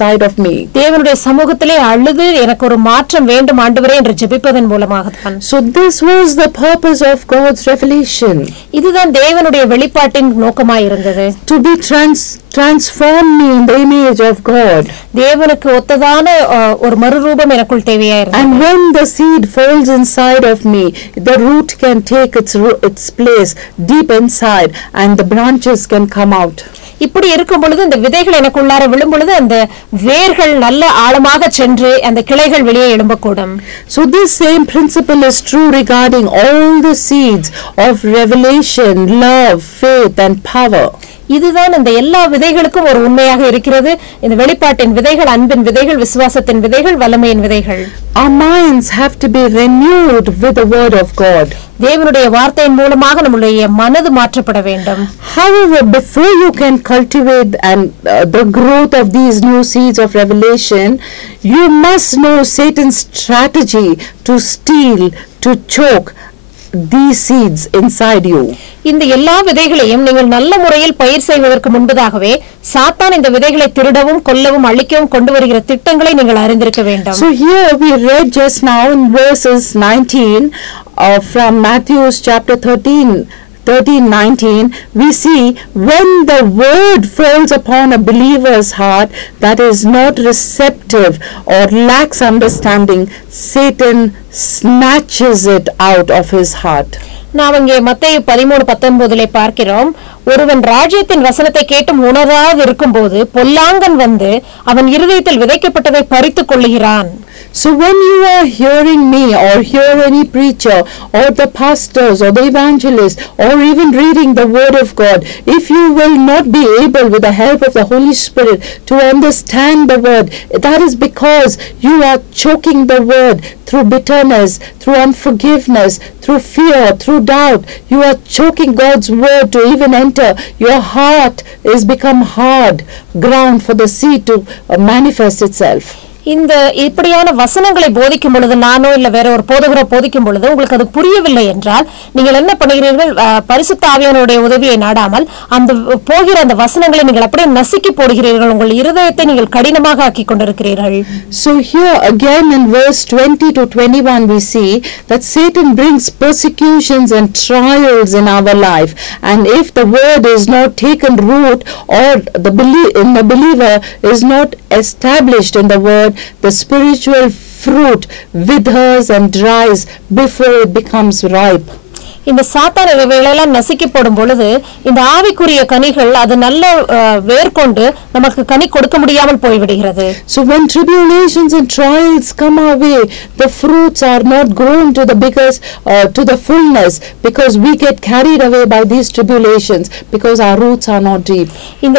Side of me. தேவனுடைய சமூகத்திலே அழுது எனக்கு ஒரு மாற்றம் வேண்டும் ஆண்டவரே என்று ஜெபிப்பதன் மூலமாகத்தான். So this was the purpose of God's revelation. இதுதான் தேவனுடைய வெளிப்பாட்டின் நோக்கமாய் இருந்தது. To be transform me in the image of God. தேவனுக்கு ஒத்ததான ஒரு மறுரூபம் எனக்குள் தேவையா இருந்தது. And when the seed falls inside of me, the root can take its place deep inside and the branches can come out. இப்படி இருக்கும் பொழுது இந்த விதைகள் எனக்குள்ளார விழும் பொழுது அந்த வேர்கள் நல்ல ஆழமாக சென்று அந்த கிளைகள் வெளியே எழும்பக்கூடும். So this same principle is true regarding all the seeds of revelation, love, faith and power. இதுதான் இந்த எல்லா விதைகளுக்கும் ஒரு உண்மையாக இருக்கிறது. இந்த வெளிப்பாட்டின் விதைகள், அன்பின் விதைகள், விசுவாசத்தின் விதைகள், வல்லமையின் விதைகள். Our minds have to be renewed with the word of God. தேவனுடைய வார்த்தையின் மூலமாக நம்முடைய மனது மாற்றப்பட வேண்டும். However, before you can cultivate and the growth of these new seeds of revelation, you must know Satan's strategy to steal, to choke these seeds inside you. இந்த எல்லா விதைகளையும் நீங்கள் நல்ல முறையில் பயிர் செய்வதற்கு முன்பதாகவே சாத்தான் இந்த விதைகளை திருடவும் கொல்லவும் அழிக்கவும் கொண்டு வருகிற திட்டங்களை நீங்கள் அறிந்திருக்க வேண்டும். So here we read just now in verses 19 from Matthew's chapter 13:19, we see when the word falls upon a believer's heart that is not receptive or lacks understanding, Satan snatches it out of his heart. நாம் இங்கே மத்தேயு 13:19 பார்க்கிறோம், ஒருவன் ராஜ்யத்தின் வசனத்தை கேட்டும் உணராது இருக்கும்போது பொல்லாங்கன் வந்து அவன் இருதயத்தில் விதைக்கப்பட்டதை பறித்துக் கொள்ளுகிறான். So when you are hearing me or hear any preacher or the pastors or the evangelist or even reading the word of God, if you will not be able with the help of the Holy Spirit to understand the word, that is because you are choking the word through bitterness, through unforgiveness, through fear, through doubt. You are choking God's word to even enter. Your heart is become hard ground for the seed to manifest itself. இந்த இப்படியான வசனங்களை போதிக்கும் பொழுது நானோ இல்ல வேற ஒரு போதகரோ போதிக்கும் பொழுது உங்களுக்கு அது புரியவில்லை என்றால் நீங்கள் என்ன பண்ணுகிறீர்கள்? பரிசுத்த ஆவியானவருடைய உதவியை நாடாமல் அந்த போகிற அந்த வசனங்களை நீங்கள் அப்படியே நசுக்கி போடுகிறீர்கள். உங்கள் இருதயத்தை நீங்கள் கடினமாக ஆக்கி கொண்டிருக்கிறீர்கள். So here again in verse 20 to 21 we see that Satan brings persecutions and trials in our life, and if the word is not taken root or the believer is not established in the word, the spiritual fruit withers and dries before it becomes ripe. இந்த சாத்தான வேலையெல்லாம் நசுக்கி போடும் பொழுது இந்த ஆவிக்குரிய கனிகள் அது நல்ல வேர்கொண்டு நமக்கு கனி கொடுக்க முடியாமல் போய்விடுகிறது. So when tribulations and trials come our way, the fruits are not grown to the biggest to the fullness, because we get carried away by these tribulations because our roots are not deep. இந்த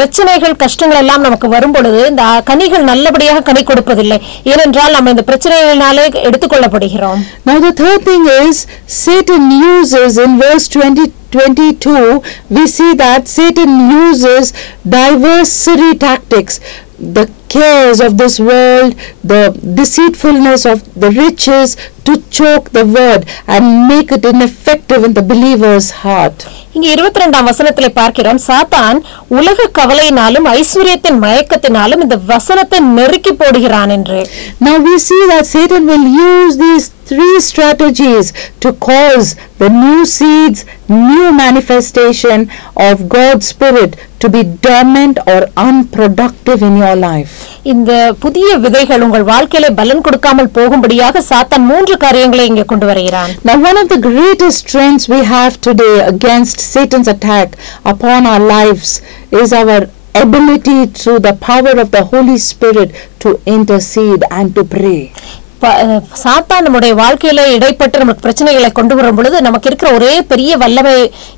பிரச்சனைகள் கஷ்டங்கள் எல்லாம் நமக்கு வரும் பொழுது இந்த கனிகள் நல்லபடியாக கனி கொடுப்பதில்லை. ஏனென்றால் நம்ம இந்த பிரச்சனைகளினாலே எடுத்துக்கொள்ளப்படுகிறோம். Now the third thing is Satan uses in verse 22 we see that Satan uses diverse tactics, the cares of this world, the deceitfulness of the riches, to choke the word and make it ineffective in the believer's heart. இங்க 22ஆம் வசனத்திலே பார்க்கிறோம், சாத்தான் உலக கவலையினாலும் ஐஸ்வரியத்தின் மயக்கத்தினாலும் இந்த வசனத்தை நெருக்கி போடுகிறான் என்று. Now we see that Satan will use these three strategies to cause the new seeds, new manifestation of God's Spirit to be dormant or unproductive in your life. இந்த புதிய விதைகள் உங்கள் வாழ்க்கையிலே பலன் கொடுக்காமல் போகும்படியாக சாத்தான் மூன்று காரியங்களை இங்கே கொண்டு வருகிறான். Now one of the greatest strengths we have today against Satan's attack upon our lives is our ability through the power of the Holy Spirit to intercede and to pray. சாத்தான் நம்முடைய வாழ்க்கையில இடைப்பட்டு நமக்கு பிரச்சனைகளை கொண்டு வரும் பொழுது நமக்கு இருக்கிற ஒரே பெரிய வல்லமை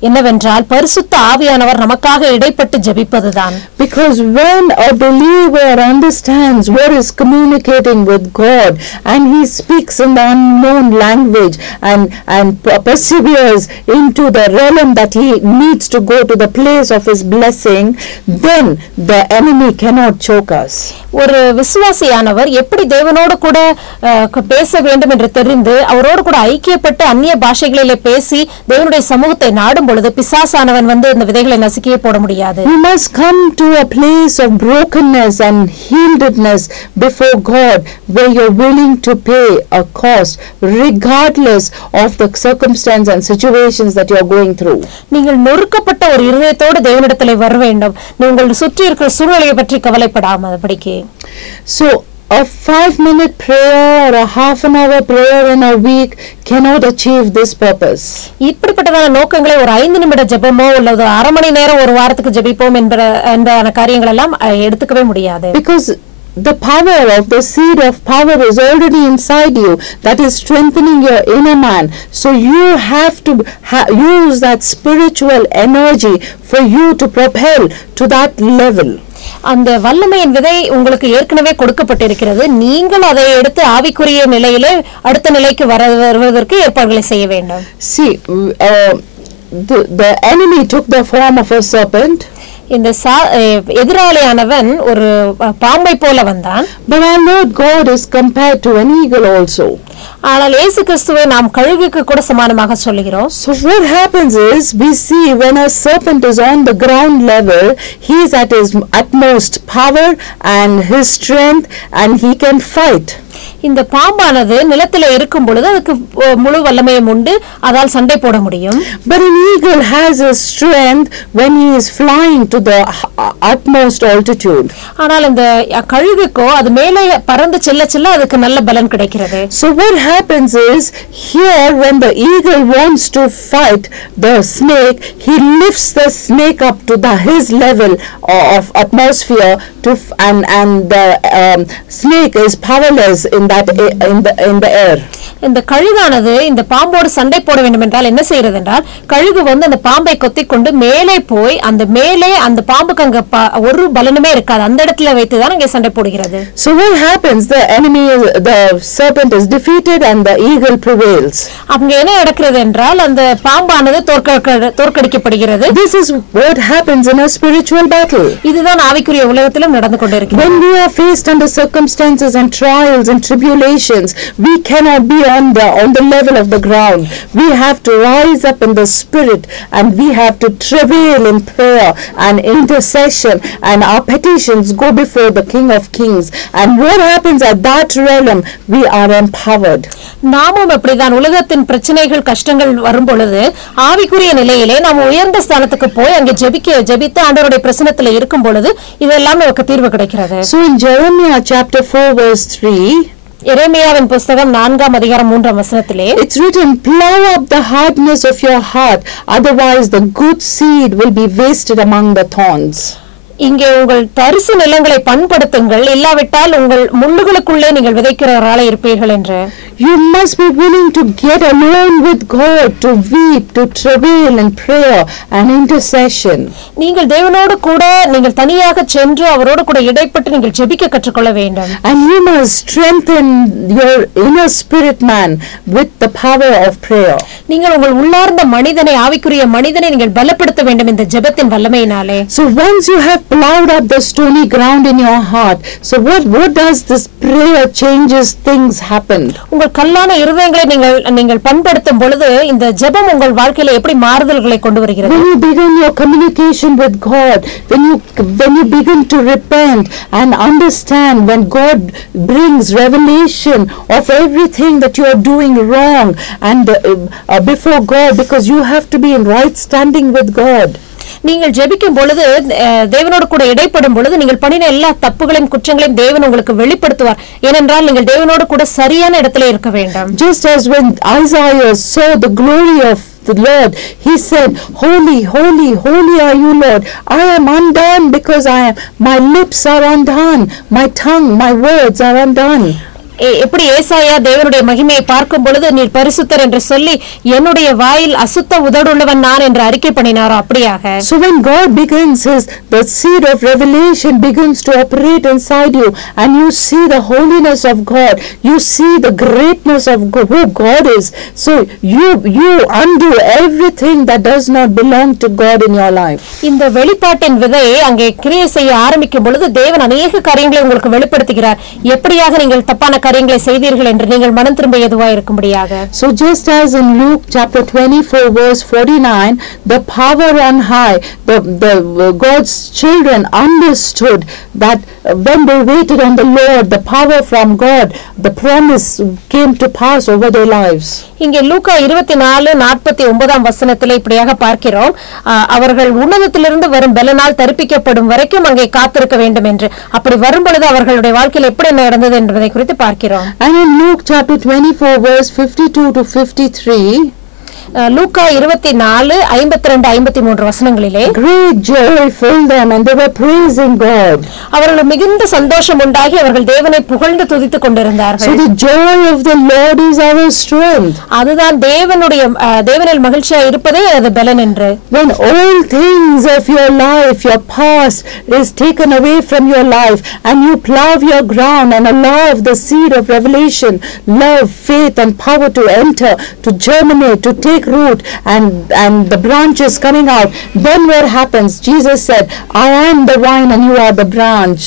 என்னவென்றால் பரிசுத்த ஆவியானவர் நமக்காக இடைப்பட்டு ஜெபிப்பதுதான். Because when a believer understands what is communicating with God and he speaks in the unknown language and perseveres into the realm that he needs to go to the place of his blessing, then the enemy cannot choke us. ஒரு விசுவாசியானவர் எப்படி தேவனோடு கூட பேச வேண்டும் என்று தெரிந்து அவரோடு கூட ஐக்கியப்பட்டு அந்நிய பாஷைகளிலே பேசி தேவனுடைய சமூகத்தை நாடும் பொழுது பிசாசானவன் இந்த விதைகளை நசுக்கியே போட முடியாது. You must come to a place of brokenness and healedness before God where you're willing to pay a cost regardless of the circumstance and situations that you're going through. நீங்கள் நொறுக்கப்பட்ட ஒரு இருதயத்தோடு தேவனிடத்திலே வர வேண்டும். நீங்கள் சுற்றி இருக்கிற சூழ்நிலையை பற்றி கவலைப்படாதபடிக்கு. So a 5-minute prayer or a half an hour prayer in a week cannot achieve this purpose. இப்படிப்பட்டதான நோக்கங்களை ஒரு 5 நிமிட ஜெபமோ அல்லது அரை மணி நேரம் ஒரு வாரத்துக்கு ஜெபிப்போம் என்ற காரியங்கள் எல்லாம் எடுத்துக்கவே முடியாது. Because the power of the seed of power is already inside you, that is strengthening your inner man. So you have to use that spiritual energy for you to propel to that level. அந்த வல்லமையின் விதை உங்களுக்கு ஏற்கனவே கொடுக்கப்பட்டிருக்கிறது. நீங்கள் அதை எடுத்து ஆவிக்குரிய நிலையிலே அடுத்த நிலைக்கு வருவதற்கு ஏற்பாடுகளை செய்ய வேண்டும். See, the enemy took the form of a serpent. இந்த எதிராளியானவன் ஒரு பாம்பை போல வந்தான். But our Lord God is compared to an eagle also. ஆனால் இயேசு கிறிஸ்துவை நாம் கழுகுக்கு கூட சமானமாக சொல்லுகிறோம். So what happens is we see when a serpent is on the ground level, he is at his utmost power and his strength and he can fight. இந்த பாம்பானது நிலத்திலே இருக்கும் பொழுது அதுக்கு முழு வல்லமையும் உண்டு, அதால் சண்டை போட முடியும். But an eagle has a strength when he is flying to the utmost altitude. ஆனால் இந்த கழுகுக்கோ அது மேலே பறந்து செல்ல செல்ல அதுக்கு நல்ல பலன் கிடைக்கிறது. So what happens is here when the eagle wants to fight the snake, he lifts the snake up to his level of atmosphere to and the snake is powerless in the air. இந்த கழுகானது இந்த பாம்போடு சண்டை போட வேண்டும் என்றால் என்ன செய்யறது என்றால் கழுகு அந்த பாம்பை கொத்திக்கொண்டு மேலே போய் அந்த பாம்புக்கு அங்க ஒரு பலனுமே இருக்காது, அந்த இடத்துல வைத்துதான் அங்கே சண்டை போடுகிறது. So what happens? The serpent is defeated and the eagle prevails. அங்க என்ன நடக்கிறது என்றால் அந்த பாம்பானது தோற்கடிக்கப்படுகிறது. This is what happens in a spiritual battle. இதுதான் ஆவிக்குரிய உலகத்திலும் நடந்து கொண்டிருக்கிறது. When we are faced under circumstances and trials and tribulations, we cannot be on the level of the ground. We have to rise up in the spirit and we have to travail in prayer and intercession, and our petitions go before the King of Kings. And what happens at that realm? We are empowered. நாமும் அப்படிதான் உலகத்தின் பிரச்சனைகள் கஷ்டங்கள் வரும் பொழுது ஆவிக்குரிய நிலையிலே நாம் உயர்ந்த ஸ்தானத்துக்கு போய் அங்கே ஜெபித்து ஆண்டவருடைய பிரசன்னத்தில் இருக்கும் பொழுது இதெல்லாம் நமக்கு தீர்வு கிடைக்கிறது. So in Jeremiah chapter 4 verse 3, எரேமியாவின் புத்தகம் 4ஆம் அதிகாரம் 3ஆம் வசனத்திலே it's written, plow up the hardness of your heart, otherwise the good seed will be wasted among the thorns. இங்கே உங்கள் தரிசு நிலங்களை பண்படுத்துங்கள், இல்லாவிட்டால் உங்கள் முள்ளுகளுக்குள்ளே நீங்கள் விதைக்கிறவர்களாக இருப்பீர்கள் என்று. You must be willing to get alone with God, to weep, to travail in prayer and intercession. நீங்கள் தேவனோடு கூட நீங்கள் தனியாக சென்று அவரோடு கூட இடைப்பட்டு நீங்கள் ஜெபிக்க கற்றுக்கொள்ள வேண்டும். And you must strengthen your inner spirit man with the power of prayer. நீங்கள் உங்கள் உள்ளார்ந்த மனிதனை ஆவிக்குரிய மனிதனை நீங்கள் பலப்படுத்த வேண்டும் இந்த ஜெபத்தின் வல்லமையினாலே. So once you have plowed up the stony ground in your heart, so what does this prayer changes things happen? உங்கள் கல்லான இருதயங்களை நீங்கள் பண்படுத்தும் பொழுது இந்த ஜெபம் உங்கள் வாழ்க்கையில எப்படி மாறுதல்களை கொண்டு வருகிறது? When you begin your communication with God, when you begin to repent and understand, when God brings revelation of everything that you are doing wrong and before God, because you have to be in right standing with God. நீங்கள் ஜெபிக்கும் பொழுது தேவனோடு கூட இடைப்படும் பொழுது நீங்கள் பண்ணின எல்லா தப்புகளையும் குற்றங்களையும் தேவன் உங்களுக்கு வெளிப்படுத்துவார். ஏனென்றால் நீங்கள் தேவனோடு கூட சரியான இடத்துல இருக்க வேண்டும். Just as when Isaiah saw the glory of the Lord, he said, holy, holy, holy are you, Lord. I am undone because my lips are undone, my tongue, my words are undone. எப்படி ஏசாயா தேவனுடைய மகிமையை பார்க்கும் பொழுது நீர் பரிசுத்தர் என்று சொல்லி என்னுடைய வாயில் அசுத்த உதடுள்ளவன் நான் என்று அறிக்கை பண்ணினாரோ அப்படியாக. So when God begins the seed of revelation begins to operate inside you, and you see the holiness of God, you see the greatness of who God is, so you undo everything that does not belong to God in your life. இந்த வெளிப்பாட்டின் விதை அங்கே கிரியை செய்ய ஆரம்பிக்கும் பொழுது தேவன் अनेक காரியங்களை உங்களுக்கு வெளிப்படுத்துகிறார். எப்படியாக நீங்கள் தப்பான காரியங்களை செய்தீர்கள் என்று நீங்கள் மனம் திரும்ப ஏதுவாய் இருக்கும்படியாக. So just as in Luke chapter 24 verse 49, the power on high, the God's children understood that when they waited on the Lord, the power from God, the promise came to pass over their lives. இங்கே லூக்கா 24:49 வசனத்திலே இப்படியாக பார்க்கிறோம், அவர்கள் உன்னதத்திலிருந்து வரும் பலனால் தரிப்பிக்கப்படும் வரைக்கும் அங்கே காத்திருக்க வேண்டும் என்று. அப்படி வரும் பொழுது அவர்களுடைய வாழ்க்கையில் எப்படி நடந்தது என்பதை குறித்து பார்க்கிறோம். And in Luke chapter 24 verse 52 to 53, லூக்கா 24:52-53 வசனங்களிலே great joy filled them and they were praising God. அவர்களுக்கு மிகுந்த சந்தோஷம் உண்டாகி அவர்கள் தேவனை புகழ்ந்து துதித்துக் கொண்டிருந்தார்கள். So the joy of the Lord is our strength. அதுதான் தேவனில் மகிழ்ச்சியாக இருப்பதே அது பலன் என்று. When all things of your life, your past is taken away from your life and you plow your ground and allow the seed of revelation, love, faith and power to enter, to germinate, to take root and the branches coming out, then what happens? Jesus said, I am the vine and you are the branch.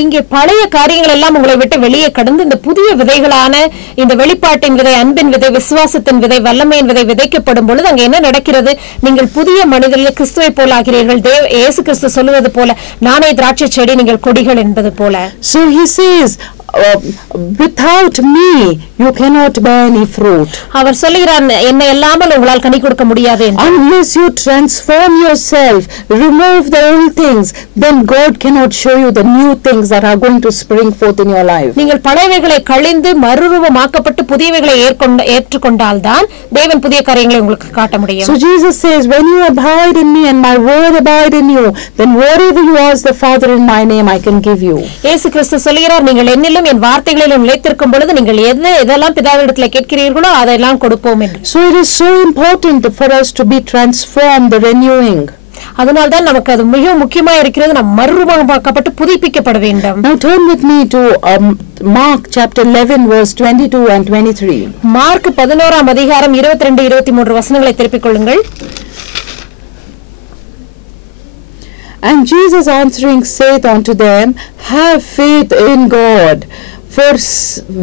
இங்கே பழைய காரியங்கள் எல்லாம் உங்களை விட்டு வெளியே கடந்து இந்த புதிய விதைகளான இந்த வெளிப்பாட்டின் விதை, அன்பின் விதை, விசுவாசத்தின் விதை, வல்லமையின் விதை விதைக்கப்படும் பொழுது அங்கே என்ன நடக்கிறது? நீங்கள் புதிய மனிதர்கள் கிறிஸ்துவை போல ஆகிறீர்கள். இயேசு கிறிஸ்து சொல்லுவது போல, நானே திராட்சை செடி நீங்கள் கொடிகள் என்பது போல. So he says, without me you cannot bear any fruit. அவர் சொல்கிறார், என்னை இல்லாமல் உங்களால் கனி கொடுக்க முடியாது என்று. Unless you transform yourself, remove the old things, then God cannot show you the new things that are going to spring forth in your life. நீங்கள் பழையவைகளை கழிந்து மறுரூபமாக்கப்பட்டு புதியவைகளை ஏற்றுக்கொண்டால் தான் தேவன் புதிய காரியங்களை உங்களுக்கு காட்ட முடியும். So Jesus says, when you abide in me and my word abide in you, then whatever you ask the Father in my name I can give you. இயேசு கிறிஸ்து சொல்கிறார், நீங்கள் என்னிலும் என் வார்த்தைகளிலும் நிலைத்திருக்கும் பொழுது நீங்கள் எதெல்லாம் பிதாவிடத்தில் கேட்கிறீர்களோ அதெல்லாம் கொடுப்போம் என்று. So it is so important for us to be transformed, the renewing. அதனால தான் நமக்கு அது மிக முக்கியமா இருக்கிறது, நாம் மறுரூபமாக்கப்பட்டு புதுப்பிக்கப்பட வேண்டும். Now turn with me to Mark chapter 11 verse 22 and 23. மார்க் 11ஆம் அதிகாரம் 22-23 வசனங்களை திருப்பிக் கொள்ளுங்கள். And Jesus answering saith unto them, have faith in God. For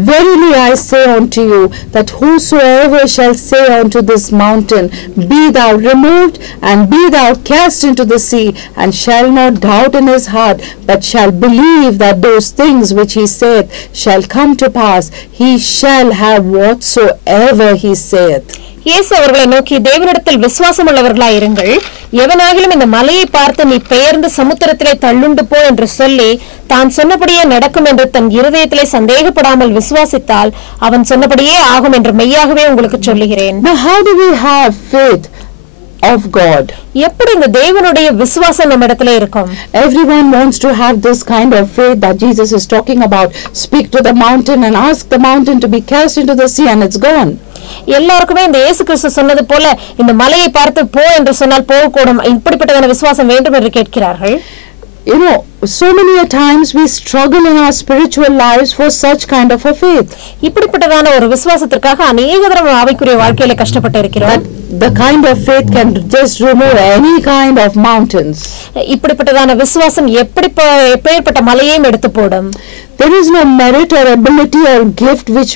verily I say unto you, that whosoever shall say unto this mountain, be thou removed, and be thou cast into the sea, and shall not doubt in his heart, but shall believe that those things which he saith shall come to pass, he shall have whatsoever he saith. இயேசு அவர்களை நோக்கி, தேவனிடத்தில் விசுவாசம் உள்ளவர்களாய் இருங்கள். எவனாகிலும் இந்த மலையை பார்த்து நீ பெயர்ந்து சமுத்திரத்திலே தள்ளுண்டு போ என்று சொல்லி தான் சொன்னபடியே நடக்கும் என்று தன் இருதயத்திலே சந்தேகப்படாமல் விசுவாசித்தால் அவன் சொன்னபடியே ஆகும் என்று மெய்யாகவே உங்களுக்கு சொல்லுகிறேன். Now how do we have faith of God? எப்படி இந்த தேவனுடைய விசுவாசம் நம்ம இடத்துல இருக்கும்? Everyone wants to have this kind of faith that Jesus is talking about. Speak to the mountain and ask the mountain to be cast into the sea and it's gone. எல்லாருக்குமே இந்த இயேசு கிறிஸ்து சொன்னது போல இந்த மலையை பார்த்து போ என்று சொன்னால் போகக்கூடும், இப்படிப்பட்டதான விசுவாசம் வேண்டும் என்று கேட்கிறார்கள். You know, so many times we struggle in our spiritual lives for such kind of a faith. இப்படிப்பட்டதான ஒரு விசுவாசத்திற்காக அநேக தடவை ஆவிக்குரிய வாழ்க்கையில கஷ்டப்பட்டு இருக்கிறோம். The kind of faith can just remove any kind of mountains. இப்படிப்பட்டதான விசுவாசம் எப்பேற்பட்ட மலையையும் எடுத்து போடும். There is no merit or ability or gift which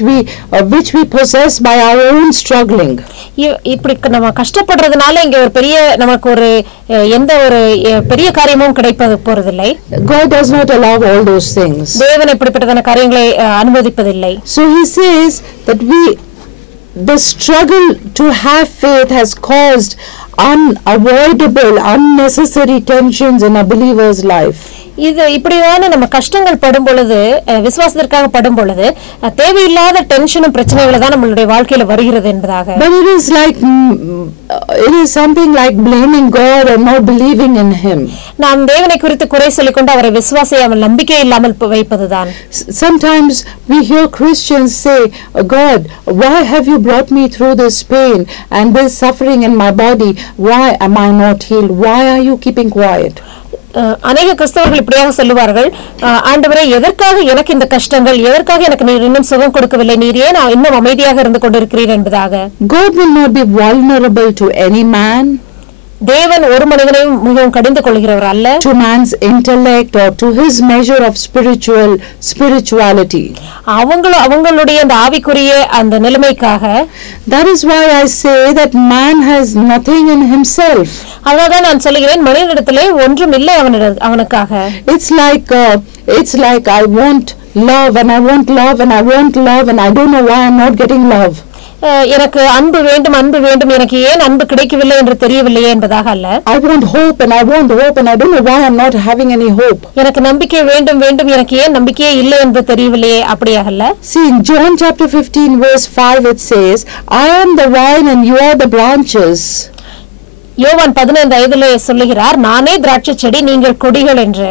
we possess by our own struggling. இப்படி நம்ம கஷ்டப்படுறதுனால இங்க ஒரு பெரிய நமக்கு ஒரு எந்த ஒரு பெரிய காரியமும் கிடைப்பது போறதில்லை. God does not allow all those things. தேவன் இப்படிப்பட்டதான காரியங்களை அனுமதிப்பதில்லை. So he says that the struggle to have faith has caused unavoidable, unnecessary tensions in a believer's life. இது இப்படியான நம்ம கஷ்டங்கள் படும் பொழுது, விசுவாசத்திற்காக படும் பொழுது தேவையில்லாத டென்ஷனும் பிரச்சனைகளை தான் நம்மளுடைய வாழ்க்கையில வருகிறது என்பதாக. But it is something like blaming God and not believing in Him. நாம் தேவனை குறித்து குறை சொல்லிக்கொண்டு அவரை விசுவாசியாமல் நம்பிக்கை இல்லாமல் வைப்பதுதான். Sometimes we hear Christians say, God, why have you brought me through this pain and this suffering in my body? Why am I not healed? Why are you keeping quiet? அநேக கிறிஸ்தவர்கள் இப்படியாக சொல்லுவார்கள், ஆண்டவரே எதற்காக எனக்கு இந்த கஷ்டங்கள், எதற்காக எனக்கு நீர் இன்னும் சுகம் கொடுக்கவில்லை, நீர் ஏன் இன்னும் அமைதியாக இருந்து கொண்டிருக்கிறீர் என்பதாக. God will not be vulnerable to any man. தேவன் ஒரு மனிதனையும் மிகவும் கடிந்து கொள்கிறவர் அல்ல. To man's intellect or to his measure of spirituality. அவங்களுடைய அந்த ஆவிக்குரிய அந்த நிலைமைக்காக. That is why I say that man has nothing in himself. அதான் நான் சொல்லுகிறேன், மனிதனிடத்திலே ஒன்றும் இல்லை அவனுக்காக. It's like I want love and I want love and I want love and I don't know why I'm not getting love. எனக்கு அன்பு வேண்டும், எனக்கு ஏன் அன்பு கிடைக்கவில்லை என்று தெரியவில்லையே என்பதாக அல்ல. I want hope and I want hope and I don't know why I'm not having any hope. எனக்கு நம்பிக்கை வேண்டும், எனக்கு ஏன் நம்பிக்கையே இல்லை என்று தெரியவில்லையே, அப்படியாக அல்ல. See, in John chapter 15 verse 5 it says, I am the vine and you are the branches. யோவான் 15:5 சொல்லுகிறார், நானே திராட்சை செடி, நீங்கள் கொடிகள் என்று.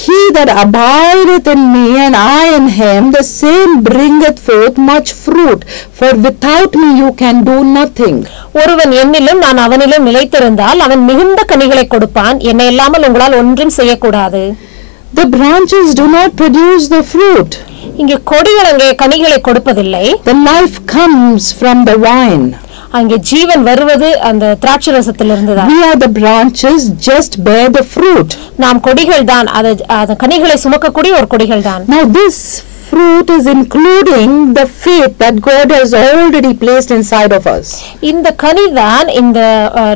He that abideth in me and I in him, the same bringeth forth much fruit, for without me you can do nothing. ஒருவன் என்னிலும் நான் அவனிலும் நிலைத்திருந்தால் அவன் மிகுந்த கனிகளை கொடுப்பான், என்னை இல்லாமல் உங்களால் ஒன்றும் செய்யக்கூடாது. The branches do not produce the fruit. இங்கே கொடிகள் அங்கே கனிகளை கொடுப்பதில்லை. The life comes from the vine. அங்கே ஜீவன் வருவது அந்த திராட்சை ரசத்திலிருந்து தான். We are the branches, just bear the fruit. நாம் கொடிகள் தான், அது கனிகளை சுமக்கக்கூடிய ஒரு கொடிகள் தான். Now this fruit is including the faith that God has already placed inside of us. இந்த கனி தான் இந்த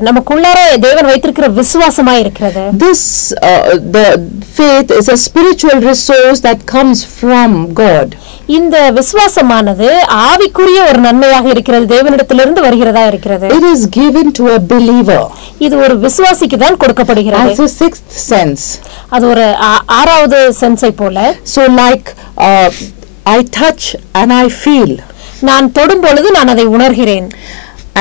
நமக்குள்ளார தேவன் வைத்திருக்கிற விசுவாசமாய் இருக்கிறது. This the faith is a spiritual resource that comes from God. இந்த விசுவாசமானது ஆவிக்குரிய ஒரு நன்மையாக இருக்கிறது, தேவனிடத்திலிருந்து வருகிறதா இருக்கிறது. It is given to a believer. இது ஒரு விசுவாசிக்கு தான் கொடுக்கப்படுகிறது. As a sixth sense. அது ஒரு ஆறாவது சென்ஸை போல. So like I touch and I feel. நான் தொடும் பொழுது நான் அதை உணர்கிறேன்.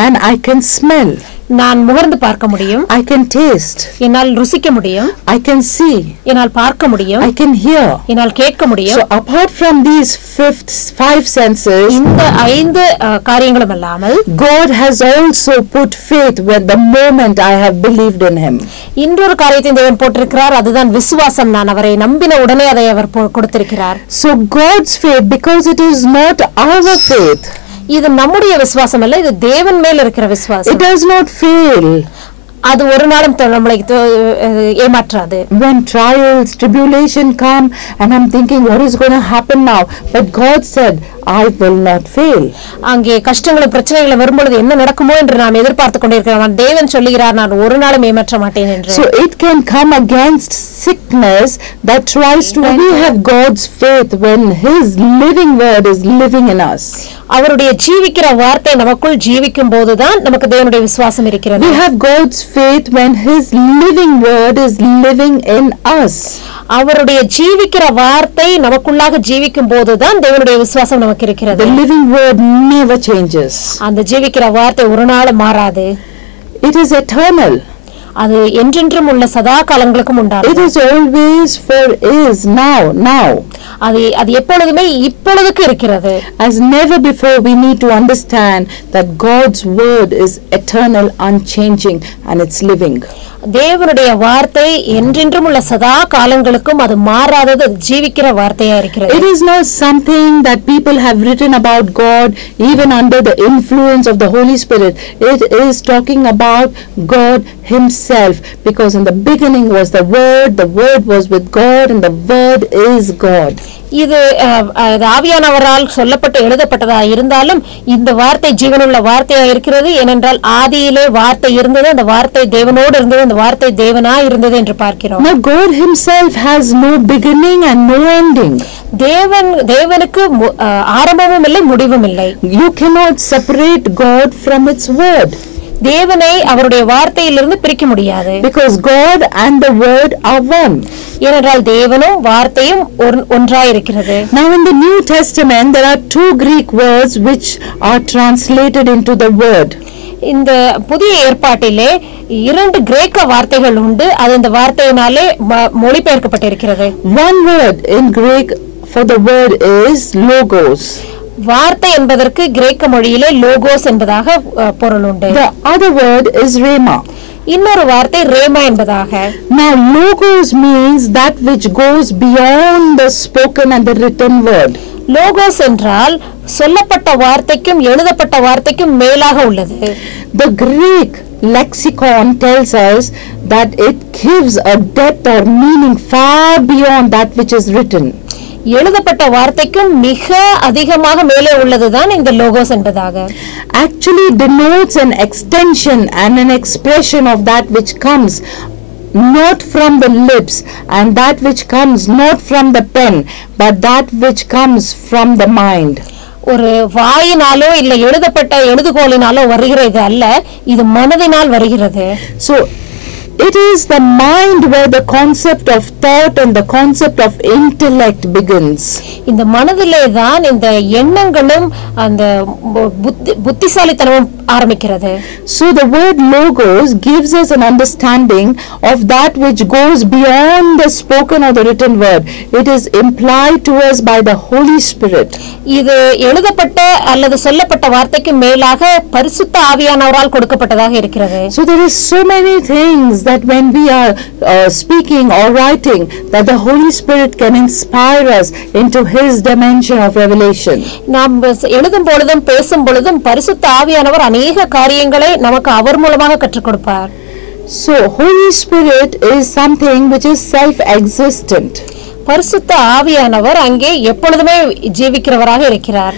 And I can smell. நான் முகர்ந்து பார்க்க முடியும். I can taste. என்னால் ருசிக்க முடியும். I can see. என்னால் பார்க்க முடியும். I can hear. என்னால் கேட்க முடியும். So apart from these five senses, இந்த 5 காரியங்களும் அல்லாமல் God has also put faith when the moment I have believed in him. இன்னொரு காரியத்தை தேவன் போட்டிருக்கிறார், அதுதான் விசுவாசம். நான் அவரை நம்பின உடனே அதை அவர் கொடுத்திருக்கிறார். So God's faith, because it is not our faith, இது நம்முடைய விசுவாசம் அல்ல, இது தேவன் மேல் இருக்கிற விசுவாசம். It does not fail. அது ஒரு நாளும் நம்மளை ஏமாற்றாது. When trials, tribulation come and I'm thinking what is going to happen now, but God said I will not fail. அங்கே கஷ்டங்களும் பிரச்சனைகளும் வரும்பொழுது என்ன நடக்குமோ என்று நாம் எதிர்பார்த்து கொண்டிருக்கிறோம். தேவன் சொல்லுகிறார், நான் ஒரு நாளும் ஏமாற்ற மாட்டேன் என்று. So it can come against sickness that tries to. We have God's faith when his living word is living in us. அவருடைய ஜீவிக்கிற வார்த்தை நமக்குள் ஜீவிக்கும் போதுதான் நமக்கு தேவனுடைய விசுவாசம் இருக்கிறது. We have God's faith when his living word is living in us. அவருடைய ஜீவிக்கிற வார்த்தை நமக்குள்ளாக ஜீவிக்கும் போதுதான் தேவனுடைய விசுவாசம் நமக்கு இருக்கிறது. The living word never changes. அந்த ஜீவிக்கிற வார்த்தை ஒரு நாளும் மாறாது. It is eternal. அது என்றென்றும் உள்ள சதா காலங்களுக்கும் உண்டானது. It is always for is now. அது எப்பொழுதுமே இப்பொழுதுக்கு இருக்கிறது. As never before we need to understand that God's word is eternal, unchanging and it's living. தேவனுடைய வார்த்தை என்றென்றும் உள்ள சதா காலங்களுக்கும் அது மாறாதது, ஜீவிக்கிற வார்த்தையா இருக்கிறது. It is not something that people have written about God even under the influence of the Holy Spirit. It is talking about God himself, because in the beginning was the word was with God and the word is God. இது ஆவியானவரால் சொல்லப்பட்டு எழுதப்பட்டதா இருந்தாலும் இந்த வார்த்தை ஜீவனுள்ள வார்த்தையா இருக்கிறது. ஏனென்றால் ஆதியிலே வார்த்தை இருந்தது, அந்த வார்த்தை தேவனோடு இருந்தது, அந்த வார்த்தை தேவனா இருந்தது என்று பார்க்கிறோம். Now God himself has no beginning and no ending. தேவனுக்கு ஆரம்பமும் இல்லை முடிவும் இல்லை. You cannot separate God from its word. தேவனை அவருடைய வார்த்தையிலிருந்து பிரிக்க முடியாது. Because God and the word are one. ஏனென்றால் தேவனும் வார்த்தையும் ஒன்றாய் இருக்கிறது. Now in the New Testament there are two Greek words which are translated into the word. இந்த புதிய ஏற்பாட்டிலே இரண்டு கிரேக்க வார்த்தைகள் உண்டு. அது இந்த வார்த்தையினாலே மொழிபெயர்க்கப்பட்டிருக்கிறது. One word in Greek for the word is logos. வார்த்தை என்பதற்கு கிரேக்க மொழியிலே லோகோஸ் என்பதாக பொருள் உண்டு. The other word is rhema. இன்னொரு வார்த்தை ரேமா என்பதாக. Now logos means that which goes beyond the spoken and the written word. Logos என்றால் சொல்லப்பட்ட வார்த்தைக்கும் எழுதப்பட்ட வார்த்தைக்கும் மேலாக உள்ளது. The Greek lexicon tells us that it gives a depth or meaning far beyond that which is written. எழுதப்பட்ட வார்த்தைக்கும் மிக அதிகமாக மேலே உள்ளதுதான் இந்த லோகோஸ் என்பதாக. Actually denotes an extension and an expression of that which comes not from the lips and that which comes not from the pen but that which comes from the mind. ஒரு வாயினாலோ இல்ல எழுதப்பட்ட எழுதுகோலினாலோ வருகிறது அல்ல, இது மனதினால் வருகிறது. So it is the mind where the concept of thought and the concept of intellect begins. இந்த மனதிலே தான் இந்த எண்ணங்களும் அந்த புத்திசாலித்தனமும் ஆரம்பிக்கிறது. So the word logos gives us an understanding of that which goes beyond the spoken or the written word. It is implied to us by the Holy Spirit. இது எழுதப்பட்ட அல்லது சொல்லப்பட்ட வார்த்தைக்கு மேலாக பரிசுத்த ஆவியானவரால் கொடுக்கப்பட்டதாக இருக்கிறது. So there is so many things that when we are speaking or writing that the Holy Spirit can inspire us into His dimension of revelation. நாம் எழுதும் பொழுதும் பேசும் பொழுதும் பரிசுத்த ஆவியானவர் அநேக காரியங்களை நமக்கு அவர் மூலமாக கற்றுக் கொடுப்பார். So Holy Spirit is something which is self-existent. பரிசுத்த ஆவியானவர் அங்கே எப்பொழுதுமே ஜீவிக்கிறவராக இருக்கிறார்.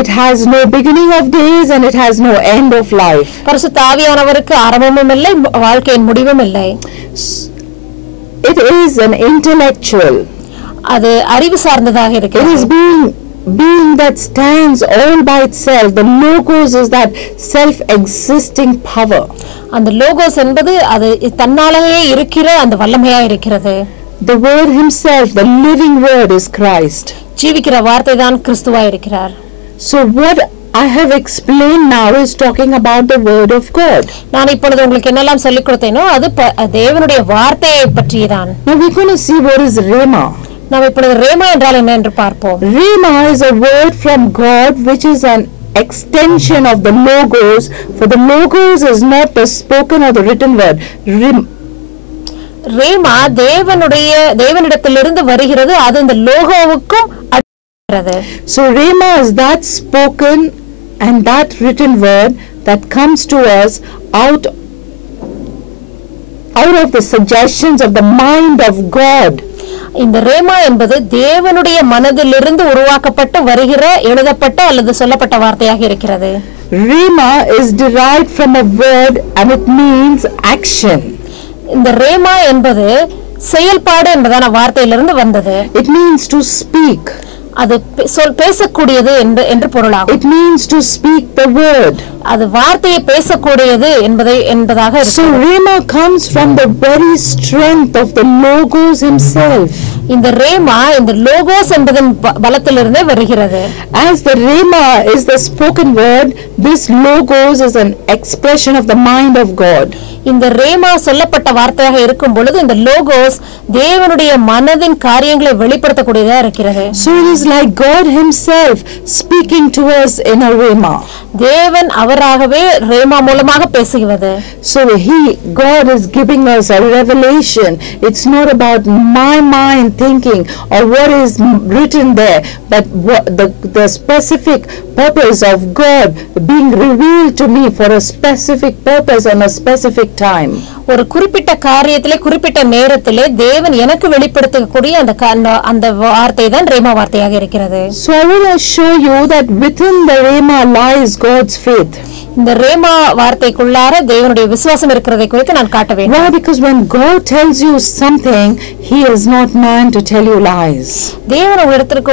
It has no beginning of days and it has no end of life. பரிசுத்த ஆவியானவருக்கு ஆரம்பமும் இல்லை, வாழ்க்கையின் முடிவும் இல்லை. It is an intellectual. அது அறிவு சார்ந்ததாக இருக்கிறது. It is being that stands all by itself. The logos is that self-existing power. அந்த லோகோஸ் என்பது அது தன்னாலேயே இருக்கிற அந்த வல்லமையா இருக்கிறது. The word himself, the living word, is Christ. ஜீவிக்கிற வார்த்தை தான் கிறிஸ்துவா இருக்கிறார். So what I have explained now is talking about the word of God. நான் இப்பொழுது உங்களுக்கு என்னெல்லாம் சொல்லிக் கொடுத்தேனோ அது தேவனுடைய வார்த்தையை பற்றியதான். Now we're going to see what is rhema. நாம் இப்பொழுது ரேமா என்றால் என்ன என்று பார்ப்போம். Rhema is a word from God which is an extension of the logos, for the logos is not the spoken or the written word. Rhema தேவனிடத்திலிருந்து வருகிறது, அது இந்த லோகோவுக்கும் அடுத்தது. So rhema is that spoken and that written word that comes to us out of the suggestions of the mind of God. இந்த ரேமா என்பது தேவனுடைய மனதிலிருந்து உருவாக்கப்பட்டு வருகிற எழுதப்பட்ட அல்லது சொல்லப்பட்ட வார்த்தையாக இருக்கிறது. Rhema is derived from a word and it means action. இந்த ரேமா என்பது செயல்பாடு என்பதான வார்த்தையிலிருந்து வந்தது. It means to speak. அது பேசக்கூடியது என்று பொருளாகும். It means to speak the word. அது வார்த்தையை பேசக்கூடியது என்பதாக இருக்கு. So rhema comes from the very strength of the logos himself. இந்த ரேமா இந்த லோகோஸ் என்பதன் பலத்திலிருந்தே வருகிறது. As the rhema is the spoken word, this logos is an expression of the mind of God. இந்த ரேமா சொல்லப்பட்ட வார்த்தையாக இருக்கும் பொழுது இந்த லோகோஸ் தேவனுடைய மனதின் காரியங்களை வெளிப்படுத்தக்கூடியதா இருக்கிறது. So it is like God himself speaking to us in a rhema. தேவன் அவராகவே ரேமா மூலமாக பேசுகிறது. So God is giving us a revelation. It's not about my mind thinking or what is written there, but what the specific purpose of God being revealed to me for a specific purpose and a specific time. ஒரு குறிப்பிட்ட காரியத்திலே குறிப்பிட்ட நேரத்திலே தேவன் எனக்கு வெளிப்படுத்தக்கூடிய அந்த வார்த்தை தான் ரேமா வார்த்தையாக இருக்கிறது. So I will show you that within the rhema lies God's faith. இந்த ரேமா வார்த்தைக்குள்ளார தேவனுடைய விசுவாசம் இருக்கிறதை குறித்து நான் காட்ட வேண்டும். Why? Because when God tells you something, He is not man to tell you lies. தேவன் உங்களிடத்திற்கு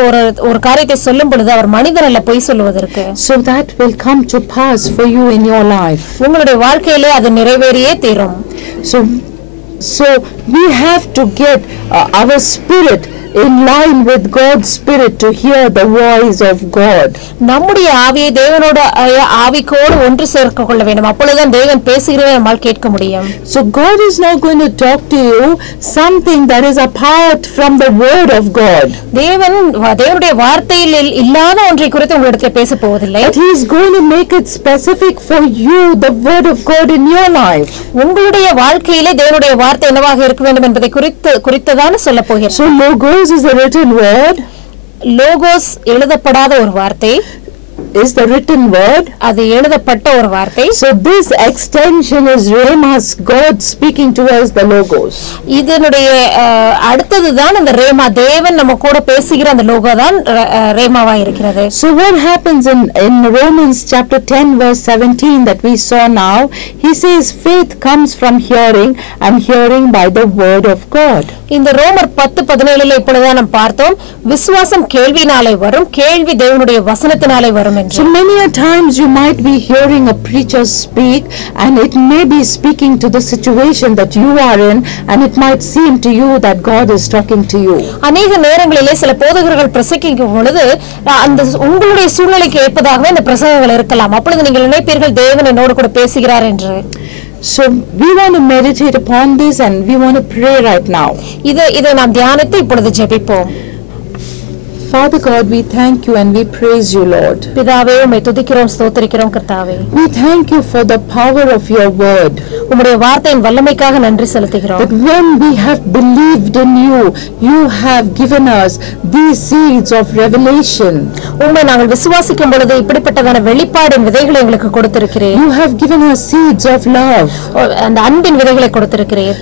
ஒரு காரியத்தை சொல்லும் பொழுது அவர் மனிதன் அல்ல பொய் சொல்வதற்கு. So that will come to pass for you in your life. உங்களுடைய வாழ்க்கையிலே அது நிறைவேறியே தீரும். So we have to get our spirit in line with God's spirit to hear the voice of God. நம்முடைய ஆவியை தேவனோட ஆவியோடு ஒன்று சேர்க்க கொள்ள வேண்டும். அப்பொழுதுதான் தேவன் பேசுகிறதை நம்மால் கேட்க முடியும். So God is not going to talk to you something that is apart from the word of God. தேவனுடைய வார்த்தையில் இல்லாத ஒன்றை குறித்து உங்களிடத்தில் பேச போவதில்லை. But He is going to make it specific for you, the word of God in your life. உங்களுடைய வாழ்க்கையிலே தேவனுடைய வார்த்தை என்னவாக இருக்க வேண்டும் என்பதை குறித்ததான சொல்ல போகிறேன். So logos is a written word. Logos எழுதப்படாத ஒரு வார்த்தை. Is the written word. அது எழுதப்பட்ட ஒரு வார்த்தை. So this extension is Rhema's, God speaking to us, the logos. இதனுடைய அடுத்ததுதான் அந்த ரேமா, தேவன் நம்ம கூட பேசுகிற அந்த லோகோ தான் ரேமாவா இருக்கிறது. So what happens in Romans chapter 10 verse 17 that we saw now, he says faith comes from hearing and hearing by the word of God. இந்த ரோமர் 10:17 இப்பொழுது நாம் பார்த்தோம், விசுவாசம் கேள்வினாலே வரும், கேள்வி தேவனுடைய வசனத்தினாலே வரும். So many a times you might be hearing a preacher speak and it may be speaking to the situation that you are in and it might seem to you that God is talking to you. அநேக நேரங்களிலே சில போதகர்கள் பிரசங்கிக்கும் பொழுது அந்த உங்களுடைய சூழ்நிலைக்கு ஏற்பதாகவே இந்த பிரசங்கங்கள் இருக்கலாம். அப்பொழுது நீங்கள் நினைப்பீர்கள் தேவன் என்னோடு கூட பேசுகிறார் என்று. So we want to meditate upon this and we want to pray right now. இதை நாம் தியானித்து இப்பொழுது ஜெபிப்போம். Father God, we thank you and we praise you, Lord. பிதாவே, உம்மை துதிக்கிறோம், ஸ்தோத்திரிக்கிறோம் கர்த்தாவே. We thank you for the power of your word. உம்முடைய வார்த்தையின் வல்லமைக்காக நன்றி செலுத்துகிறோம். That when we have believed in you, you have given us these seeds of revelation. உம்மை நாங்கள் விசுவாசிக்கும் பொழுது இப்படிப்பட்டதான வெளிப்பாடின் விதைகளை எங்களுக்கு கொடுத்திருக்கிறீர். You have given us seeds of love. அந்த அன்பின் விதைகளை கொடுத்திருக்கிறீர்.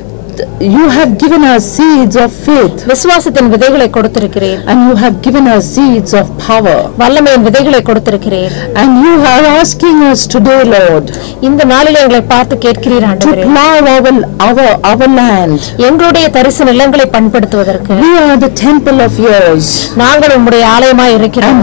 You have given us seeds of faith. விசுவாசத்தின் விதைகளை கொடுத்திருக்கிறீர். And you have given us seeds of power. வல்லமையின் விதைகளை கொடுத்திருக்கிறீர். And you are asking us today, Lord, இந்த நாளிலே எங்களை பார்த்து கேட்கிறீர் ஆண்டவரே, to plow our land. எங்களுடைய தரிசு நிலங்களை பண்படுத்துவதற்கு. We are the temple of yours. நாங்கள் உம்முடைய ஆலயமாய் இருக்கிறோம்.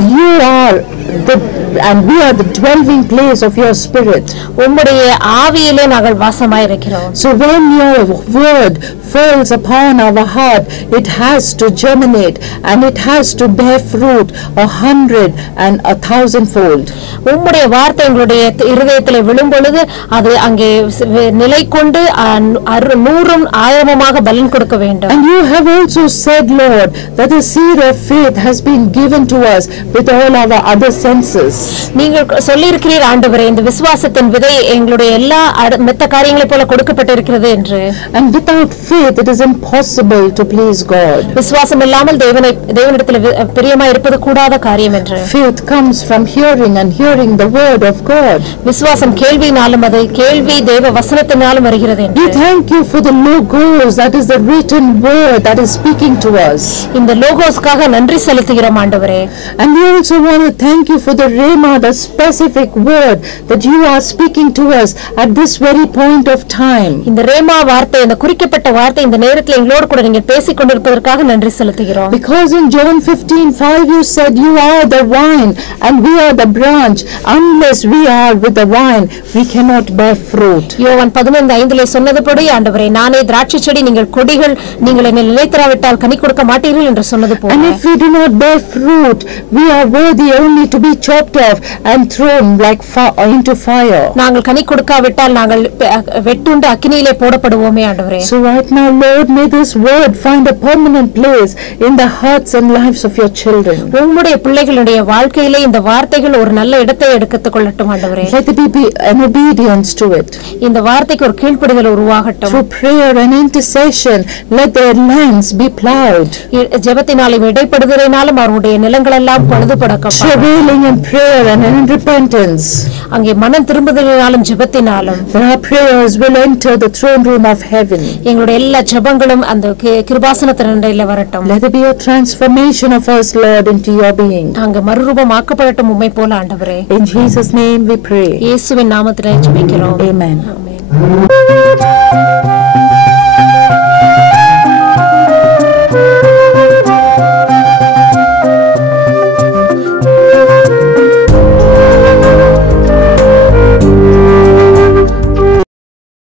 And we are the dwelling place of your spirit. உம்முடைய ஆவியிலே நாங்கள் வாசமாய் இருக்கிறோம். So when your word falls upon our heart, it has to germinate and it has to bear fruit 100 and 1,000 fold. உம்முடைய வார்த்தை எங்களுடைய இருதயத்திலே விழும் பொழுது அது அங்கே நிலை கொண்டு 100 1000 பலன் கொடுக்க வேண்டும். And you have also said, Lord, that the seed of faith has been given to us with all our other senses. நீங்கள் சொல்லி இருக்கிறீர் ஆண்டவரே, இந்த விசுவாசத்தின் விதை எங்களுடைய எல்லா மற்ற காரியங்களை போல கொடுக்கப்பட்டிருக்கிறது என்று. And without faith it is impossible to please God. விசுவாசம் இல்லாமல் தேவனிடத்தில் பிரியமாய் இருப்பது கூடாத காரியம் என்று. Faith comes from hearing and hearing the word of God. விசுவாசம் கேள்வியினாலும் அது கேள்வி தேவ வசனத்தினாலும் வருகிறது என்று. We thank you for the logos, that is the written word that is speaking to us. இந்த லோகோஸ்க்காக நன்றி செலுத்துகிறோம் ஆண்டவரே. And we also want to thank you for the rhema, the specific word that you are speaking to us at this very point of time. இந்த ரேமா வார்த்தை, இந்த குறிக்கப்பட்ட வார்த்தை இந்த நேரத்தில் எங்களோடு கூட நீங்கள் பேசிக் கொண்டிருப்பதற்காக நன்றி செலுத்துகிறோம். Because in John 15:5 you said you are the vine and we are the branch. Unless we are with the vine, we cannot bear fruit. யோவான் 15:5 சொன்னதுபடி ஆண்டவரே, நானே திராட்சை செடி, நீங்கள் கொடிகள், நீங்கள் என்னை நிலைத்திராவிட்டால் கனி கொடுக்க மாட்டீர்கள் என்று சொன்னது போல. And if we do not bear fruit, we are worthy only to be chopped off and thrown like into fire. நாங்கள் கனி கொடுக்காவிட்டால் நாங்கள் வெட்டுண்டு அக்கினியிலே போடப்படுவோமே ஆண்டவரே. So right now, Lord, may this word find a permanent place in the hearts and lives of your children. உம்முடைய பிள்ளைகளுடைய வாழ்க்கையிலே இந்த வார்த்தைகள் ஒரு நல்ல இடத்தை எடுத்துக் கொள்ளட்டும் ஆண்டவரே. Let there be an obedience to it. இந்த வார்த்தைக்கு ஒரு கீழ்ப்படிதல் உருவாகட்டும். Through prayer and intercession, let their lands be plowed. ஜெபத்தினாலும் இடைப்படுதலினாலும் அவருடைய நிலங்கள் எல்லாம் பழுதுபடட்டும். Travailing in prayer and in repentance. அங்கே மனம் திரும்புதலினாலும் ஜெபத்தினாலும் our prayers will enter the throne room of heaven. எங்களுடைய எல்லா ஜெபங்களும் அந்த கிருபாசனத்தினிடையில வரட்டும். Let there be a transformation of us, Lord, into your being. அங்க மறுரூபமாக்கப்படட்டும் உம்மை போல ஆண்டவரே. In Jesus' name we pray. இயேசுவின் நாமத்திலே ஜெபிக்கிறோம். Amen. Amen.